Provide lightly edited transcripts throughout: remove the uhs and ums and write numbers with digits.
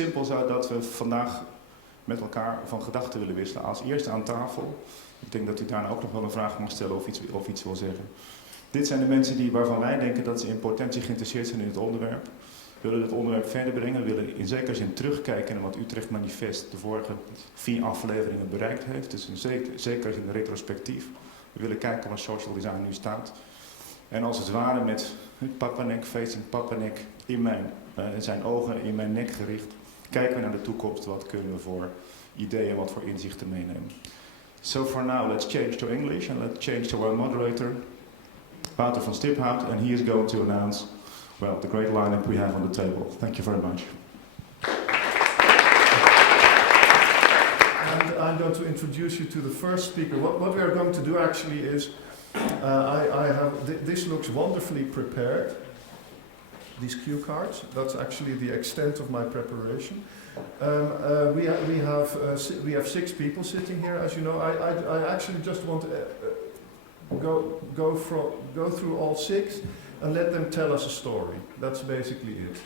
simpel dat we vandaag met elkaar van gedachten willen wisselen. Als eerste aan tafel. Ik denk dat u daarna ook nog wel een vraag mag stellen of iets wil zeggen. Dit zijn de mensen waarvan wij denken dat ze in potentie geïnteresseerd zijn in het onderwerp. We willen het onderwerp verder brengen. We willen in zekere zin terugkijken naar wat Utrecht Manifest de vorige 4 afleveringen bereikt heeft. Dus in zekere zin retrospectief. We willen kijken waar social design nu staat. En als het ware met Papanek, facing Papanek in zijn ogen, in mijn nek gericht, kijken we naar de toekomst. Wat kunnen we voor ideeën, wat voor inzichten meenemen. So for now, let's change to English and let's change to our moderator, Wouter van Stiphout, and he is going to announce, well, the great lineup we have on the table. Thank you very much. And I'm going to introduce you to the first speaker. What we are going to do actually is, this looks wonderfully prepared. These cue cards. That's actually the extent of my preparation. We have 6 people sitting here, as you know. I actually just want to go through all 6 and let them tell us a story. That's basically it.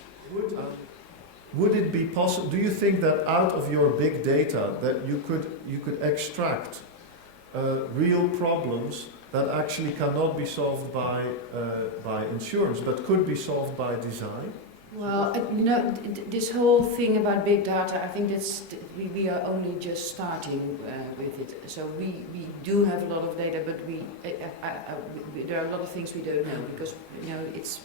Would it be possible? Do you think that out of your big data that you could extract real problems that actually cannot be solved by insurance, but could be solved by design? Well, this whole thing about big data, I think we are only just starting with it. So we do have a lot of data, but there are a lot of things we don't know because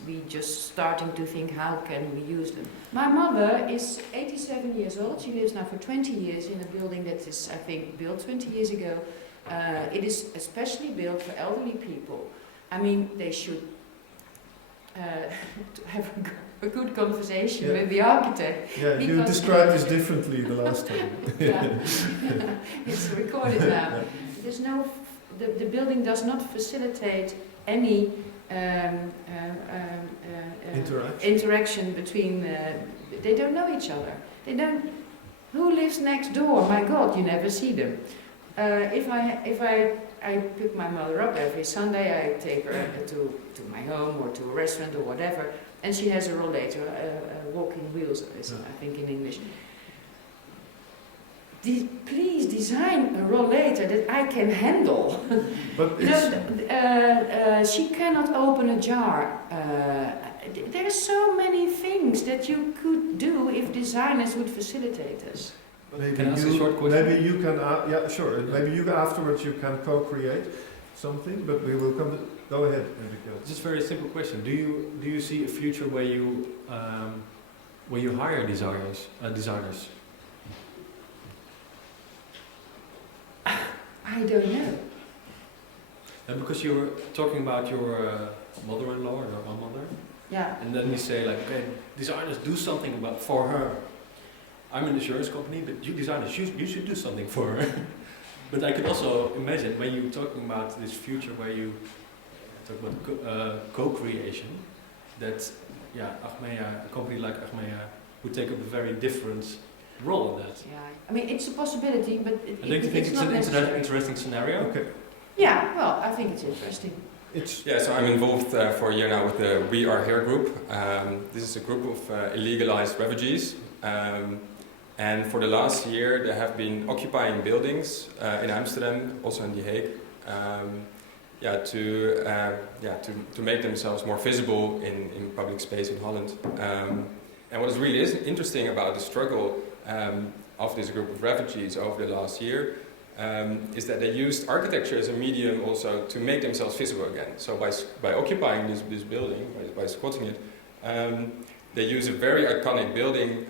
we just starting to think how can we use them. My mother is 87 years old. She lives now for 20 years in a building that is, I think, built 20 years ago. It is especially built for elderly people. I mean, they should have a good conversation with the architect. Yeah, you described this differently the last time. It's recorded now. There's the building does not facilitate any interaction between. They don't know each other. They don't. Who lives next door? My God, you never see them. If I pick my mother up every Sunday, I take her to my home or to a restaurant or whatever, and she has a rollator, walking wheels, I think in English. Please design a rollator that I can handle. But she cannot open a jar. There are so many things that you could do if designers would facilitate us. Can I ask a short question? Maybe you can, yeah, sure. Maybe you afterwards you can co-create something, but we will come. Go ahead, Enrico. Just a very simple question. Do you see a future where you hire designers? I don't know. And because you were talking about your mother-in-law or your mother. Yeah. And then you say like, okay, designers do something for her. I'm an insurance company, but you designers, you should do something for her. But I could also imagine when you're talking about this future where you talk about co-creation, that Achmea, a company like Achmea, would take up a very different role in that. Yeah, I mean it's a possibility, but don't you think it's an interesting scenario? Okay. Yeah, well, I think it's interesting. So I'm involved for a year now with the We Are Here group. This is a group of illegalized refugees. And for the last year, they have been occupying buildings in Amsterdam, also in The Hague, to make themselves more visible in public space in Holland. And what is really interesting about the struggle of this group of refugees over the last year is that they used architecture as a medium also to make themselves visible again. So by occupying this building, by squatting it, they use a very iconic building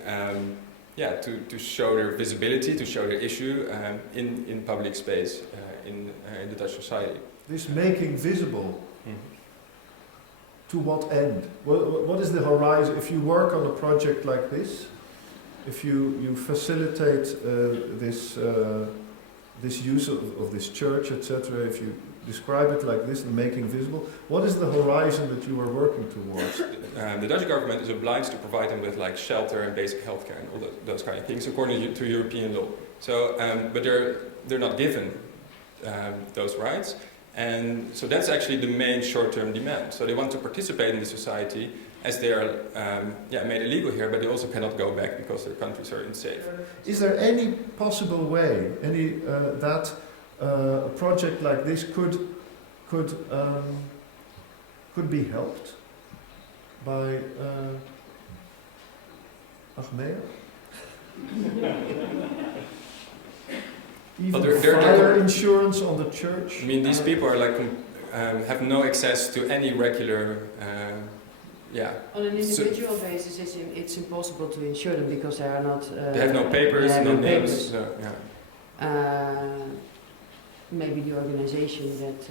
to show their visibility, to show their issue in public space in the Dutch society. This making visible, to what end? What is the horizon? If you work on a project like this, if you facilitate this use of this church, etc., if you describe it like this, the making visible, what is the horizon that you are working towards? The Dutch government is obliged to provide them with like shelter and basic healthcare and all those kind of things according to European law. So, but they're not given those rights, And so that's actually the main short-term demand. So they want to participate in the society as they are made illegal here, but they also cannot go back because their countries are unsafe. Is there any possible way, that a project like this could be helped by Achmea? Even fire insurance on the church? I mean, these people are like have no access to any regular, On an individual basis, it's impossible to insure them because they are not. they have no papers, they no have names. papers. No, yeah. Maybe the organization that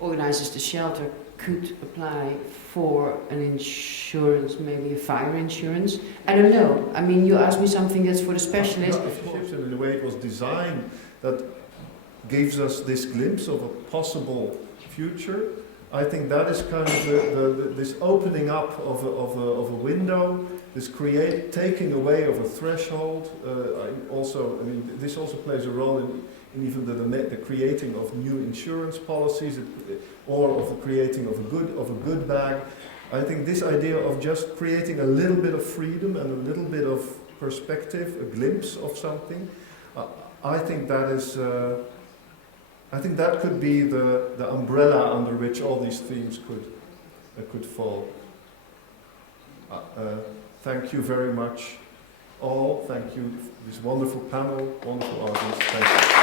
organizes the shelter could apply for an insurance, maybe a fire insurance. I don't know. I mean, you asked me something that's for the specialist. In the way it was designed, that gives us this glimpse of a possible future. I think that is kind of this opening up of a window, this taking away of a threshold. This also plays a role in even the creating of new insurance policies, or of the creating of a good bag. I think this idea of just creating a little bit of freedom and a little bit of perspective, a glimpse of something, I think that is. I think that could be the umbrella under which all these themes could fall. Thank you very much, all. Thank you, this wonderful panel, wonderful audience. Thank you.